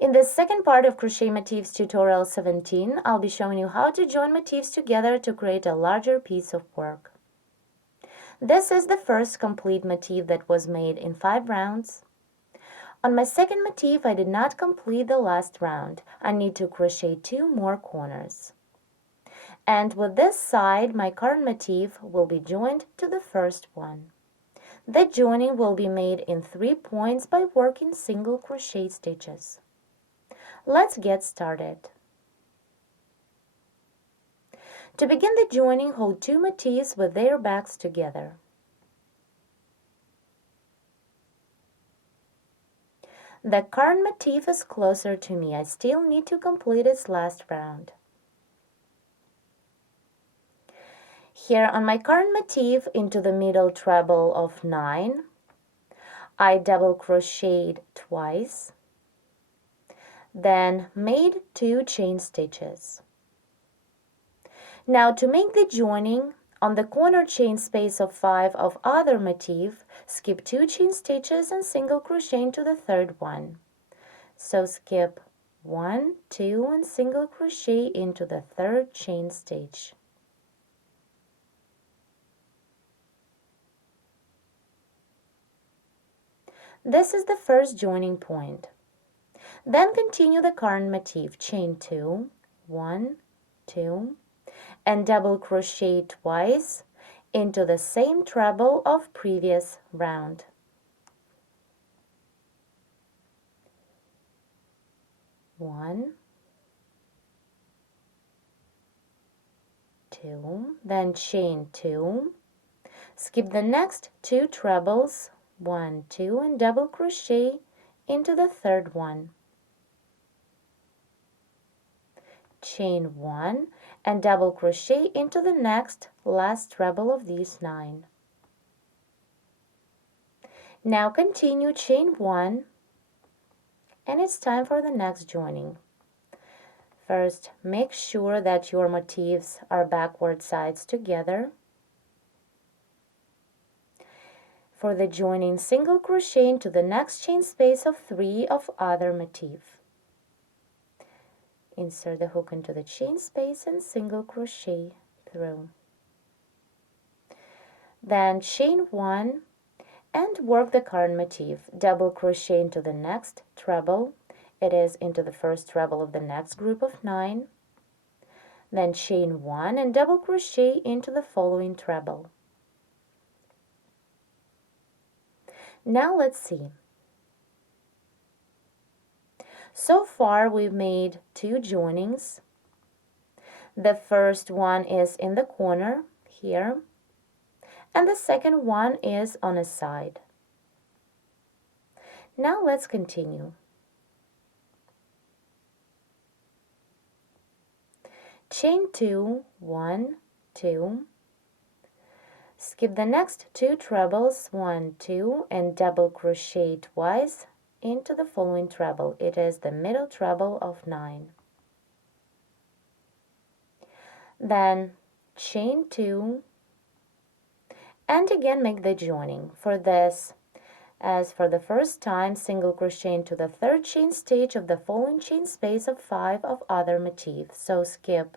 In the second part of Crochet Motifs Tutorial 17, I'll be showing you how to join motifs together to create a larger piece of work. This is the first complete motif that was made in 5 rounds. On my second motif, I did not complete the last round. I need to crochet 2 more corners. And with this side, my current motif will be joined to the first one. The joining will be made in 3 points by working single crochet stitches. Let's get started. To begin the joining, hold 2 motifs with their backs together. The current motif is closer to me. I still need to complete its last round. Here on my current motif, into the middle treble of 9, I double crocheted twice, then made 2 chain stitches. Now to make the joining, on the corner chain space of 5 of other motif, skip 2 chain stitches and single crochet into the third one. So skip 1, 2 and single crochet into the third chain stitch. This is the first joining point. Then continue the current motif, chain 2, 1, 2, and double crochet twice into the same treble of previous round. One, 2, then chain 2, skip the next 2 trebles, 1, 2, and double crochet into the third one. Chain 1 and double crochet into the next last treble of these 9. Now continue chain 1, and it's time for the next joining. First, make sure that your motifs are backward sides together. For the joining, single crochet into the next chain space of 3 of other motif. Insert the hook into the chain space and single crochet through. Then chain 1 and work the current motif. Double crochet into the next treble. It is into the first treble of the next group of 9. Then chain 1 and double crochet into the following treble. Now let's see. So far we've made 2 joinings. The first one is in the corner here, and the second one is on a side. Now let's continue. Chain 2, 1, 2, skip the next 2 trebles, 1, 2, and double crochet twice into the following treble. It is the middle treble of 9. Then chain 2 and again make the joining. For this, as for the first time, single crochet into the third chain stitch of the following chain space of 5 of other motif. So skip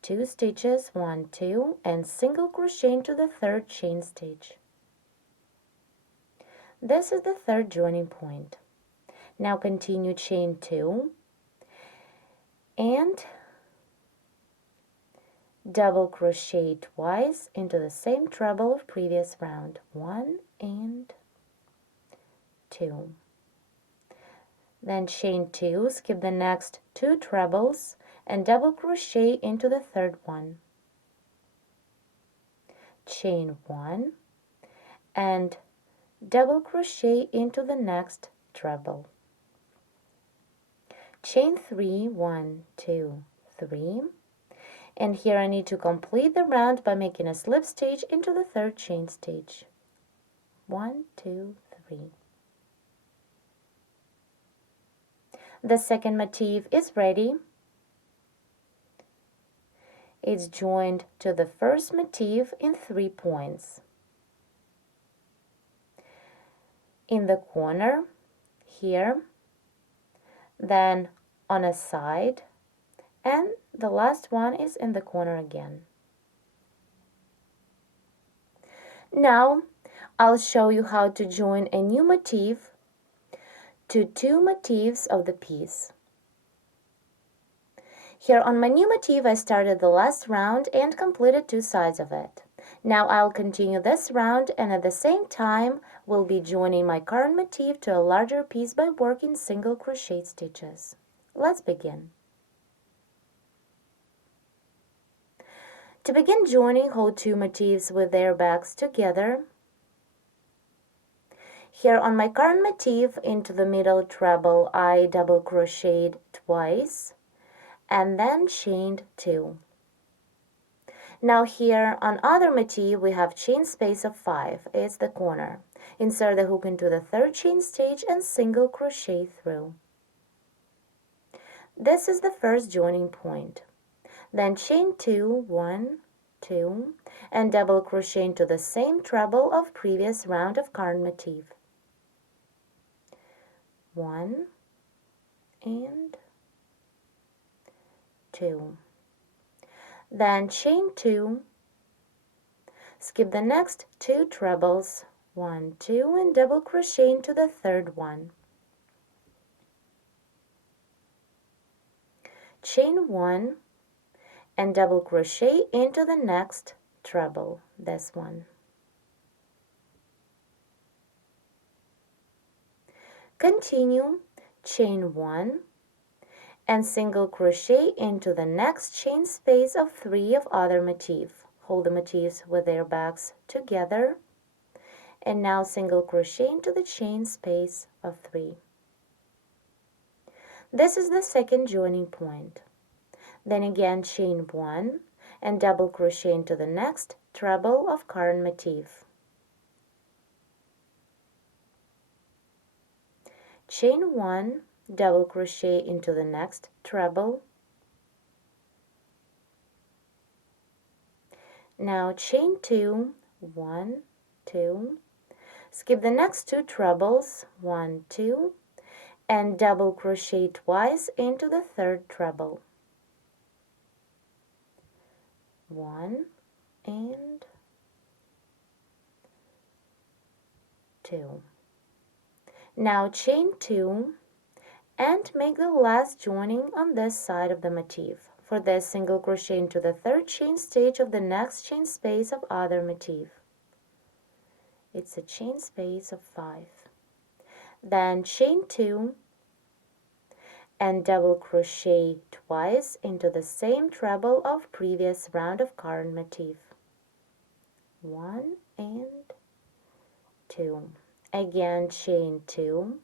2 stitches, 1, 2, and single crochet into the third chain stitch. This is the third joining point. Now continue chain 2 and double crochet twice into the same treble of previous round. 1 and 2. Then chain 2, skip the next 2 trebles and double crochet into the third one. Chain 1 and double crochet into the next treble. Chain 3, 1, 2, 3, and here I need to complete the round by making a slip stitch into the third chain stitch. 1, 2, 3. The second motif is ready. It's joined to the first motif in 3 points. In the corner here, then on a side, and the last one is in the corner again. Now I'll show you how to join a new motif to two motifs of the piece. Here on my new motif, I started the last round and completed two sides of it. Now I'll continue this round, and at the same time will be joining my current motif to a larger piece by working single crochet stitches. Let's begin. To begin joining, hold two motifs with their backs together. Here on my current motif, into the middle treble, I double crocheted twice and then chained 2. Now here on other motif, we have chain space of 5. It's the corner. Insert the hook into the third chain stitch and single crochet through. This is the first joining point. Then chain 2, 1, 2, and double crochet into the same treble of previous round of current motif. 1 and 2. Then chain 2, skip the next 2 trebles, 1, 2, and double crochet into the third one. Chain 1 and double crochet into the next treble, this one. Continue, chain 1 and single crochet into the next chain space of 3 of other motif. Hold the motifs with their backs together, and now single crochet into the chain space of 3. This is the second joining point. Then again chain 1 and double crochet into the next treble of current motif. Chain 1, double crochet into the next treble. Now chain 2, 1, 2, skip the next 2 trebles, 1, 2, and double crochet twice into the third treble. 1 and 2. Now chain 2 and make the last joining on this side of the motif. For this, single crochet into the third chain stitch of the next chain space of other motif. It's a chain space of 5. Then chain 2 and double crochet twice into the same treble of previous round of current motif. 1 and 2. Again chain 2,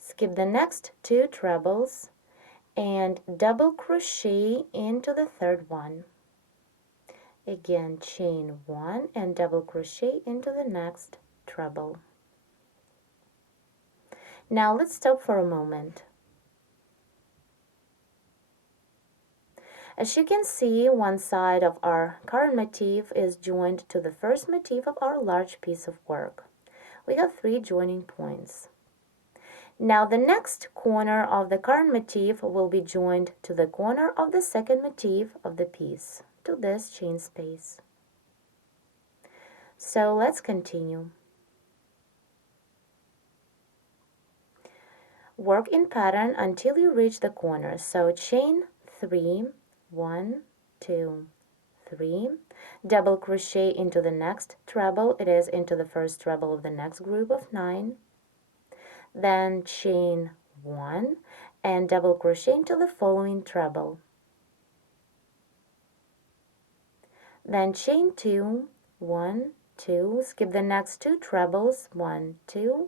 skip the next 2 trebles and double crochet into the third one. Again chain 1 and double crochet into the next treble. Now let's stop for a moment. As you can see, one side of our current motif is joined to the first motif of our large piece of work. We have 3 joining points. Now the next corner of the current motif will be joined to the corner of the second motif of the piece, to this chain space. So let's continue. Work in pattern until you reach the corner. So chain 3, 1, 2, 3, double crochet into the next treble. It is into the first treble of the next group of 9. Then chain 1 and double crochet into the following treble. Then chain 2, 1, 2, skip the next 2 trebles, 1, 2,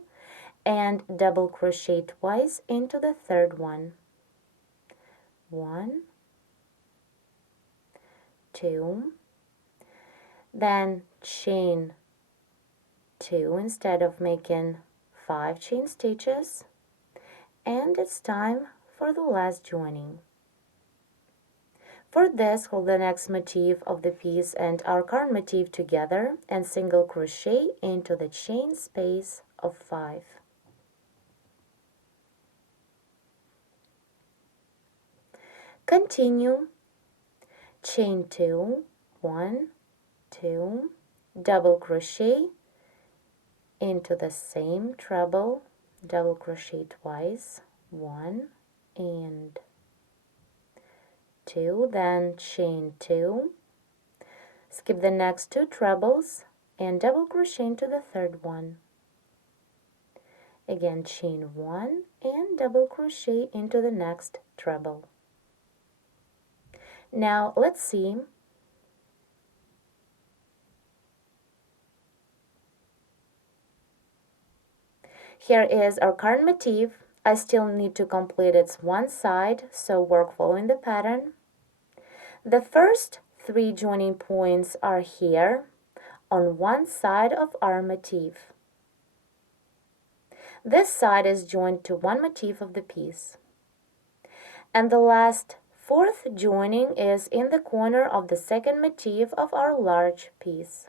and double crochet twice into the third one. 1, 2, then chain 2 instead of making 5 chain stitches, and it's time for the last joining. For this, hold the next motif of the piece and our current motif together and single crochet into the chain space of 5. Continue, chain 2, 1, 2, double crochet into the same treble, double crochet twice, 1 and 2, then chain 2, skip the next 2 trebles and double crochet into the third one. Again, chain 1 and double crochet into the next treble. Now let's see. Here is our current motif. I still need to complete its one side, so work following the pattern. The first 3 joining points are here on one side of our motif. This side is joined to one motif of the piece. And the last 4th joining is in the corner of the second motif of our large piece.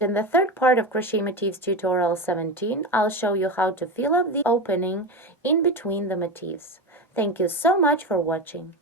In the third part of Crochet Motifs Tutorial 17, I'll show you how to fill up the opening in between the motifs. Thank you so much for watching.